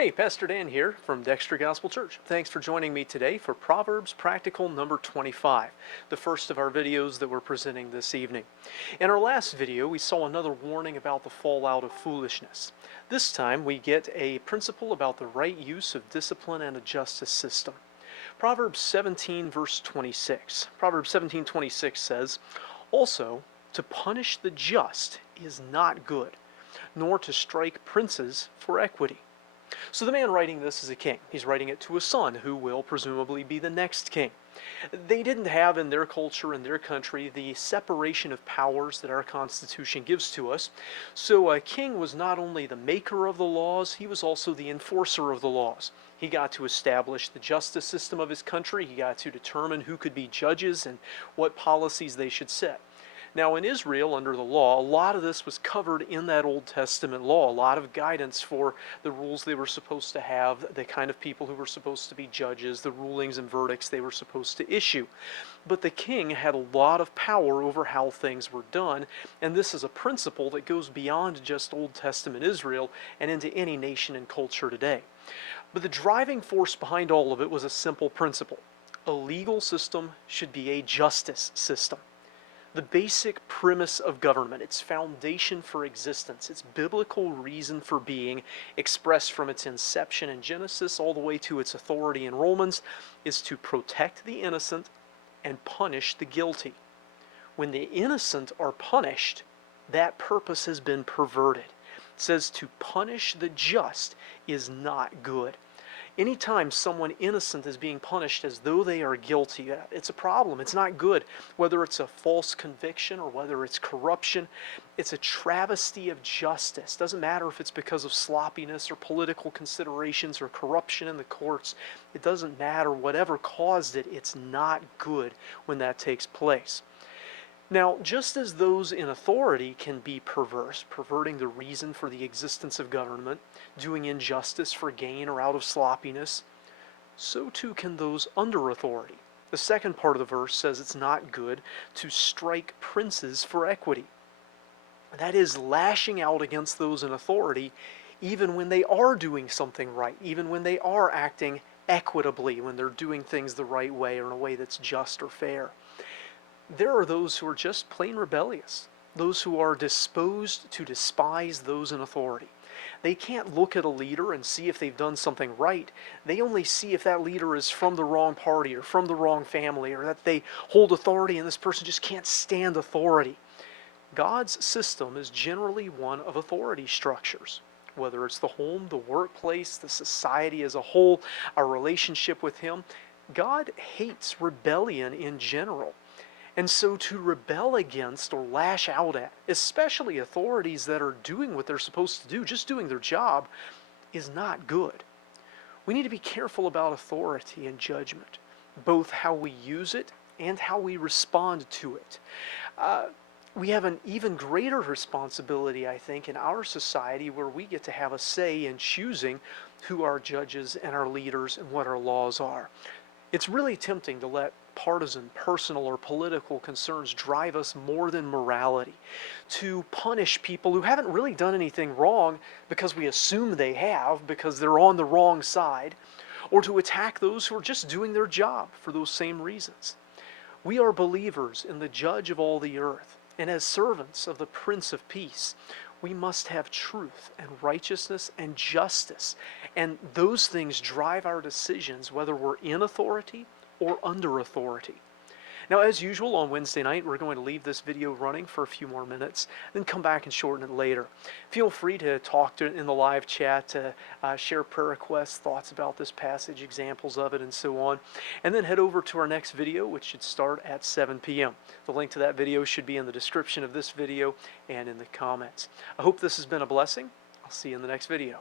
Hey, Pastor Dan here from Dexter Gospel Church. Thanks for joining me today for Proverbs Practical number 25, the first of our videos that we're presenting this evening. In our last video, we saw another warning about the fallout of foolishness. This time, we get a principle about the right use of discipline and a justice system. Proverbs 17, verse 26. Proverbs 17:26 says, "Also, to punish the just is not good, nor to strike princes for equity." So the man writing this is a king. He's writing it to a son who will presumably be the next king. They didn't have in their culture, in their country, the separation of powers that our Constitution gives to us. So a king was not only the maker of the laws, he was also the enforcer of the laws. He got to establish the justice system of his country. He got to determine who could be judges and what policies they should set. Now, in Israel, under the law, a lot of this was covered in that Old Testament law, a lot of guidance for the rules they were supposed to have, the kind of people who were supposed to be judges, the rulings and verdicts they were supposed to issue. But the king had a lot of power over how things were done, and this is a principle that goes beyond just Old Testament Israel and into any nation and culture today. But the driving force behind all of it was a simple principle. A legal system should be a justice system. The basic premise of government, its foundation for existence, its biblical reason for being, expressed from its inception in Genesis all the way to its authority in Romans, is to protect the innocent and punish the guilty. When the innocent are punished, that purpose has been perverted. It says to punish the just is not good. Anytime someone innocent is being punished as though they are guilty, it's a problem. It's not good. Whether it's a false conviction or whether it's corruption, it's a travesty of justice. Doesn't matter if it's because of sloppiness or political considerations or corruption in the courts. It doesn't matter. Whatever caused it, it's not good when that takes place. Now, just as those in authority can be perverse, perverting the reason for the existence of government, doing injustice for gain or out of sloppiness, so too can those under authority. The second part of the verse says it's not good to strike princes for equity. That is lashing out against those in authority even when they are doing something right, even when they are acting equitably, when they're doing things the right way or in a way that's just or fair. There are those who are just plain rebellious, those who are disposed to despise those in authority. They can't look at a leader and see if they've done something right. They only see if that leader is from the wrong party or from the wrong family or that they hold authority and this person just can't stand authority. God's system is generally one of authority structures. Whether it's the home, the workplace, the society as a whole, our relationship with Him, God hates rebellion in general. And so to rebel against or lash out at, especially authorities that are doing what they're supposed to do, just doing their job, is not good. We need to be careful about authority and judgment, both how we use it and how we respond to it. We have an even greater responsibility, I think, in our society where we get to have a say in choosing who our judges and our leaders and what our laws are. It's really tempting to let partisan, personal, or political concerns drive us more than morality, to punish people who haven't really done anything wrong because we assume they have because they're on the wrong side, or to attack those who are just doing their job for those same reasons. We are believers in the Judge of all the earth, and as servants of the Prince of Peace, we must have truth and righteousness and justice. And those things drive our decisions whether we're in authority or under authority. Now, as usual, on Wednesday night, we're going to leave this video running for a few more minutes, then come back and shorten it later. Feel free to talk in the live chat, to share prayer requests, thoughts about this passage, examples of it, and so on. And then head over to our next video, which should start at 7 p.m. The link to that video should be in the description of this video and in the comments. I hope this has been a blessing. I'll see you in the next video.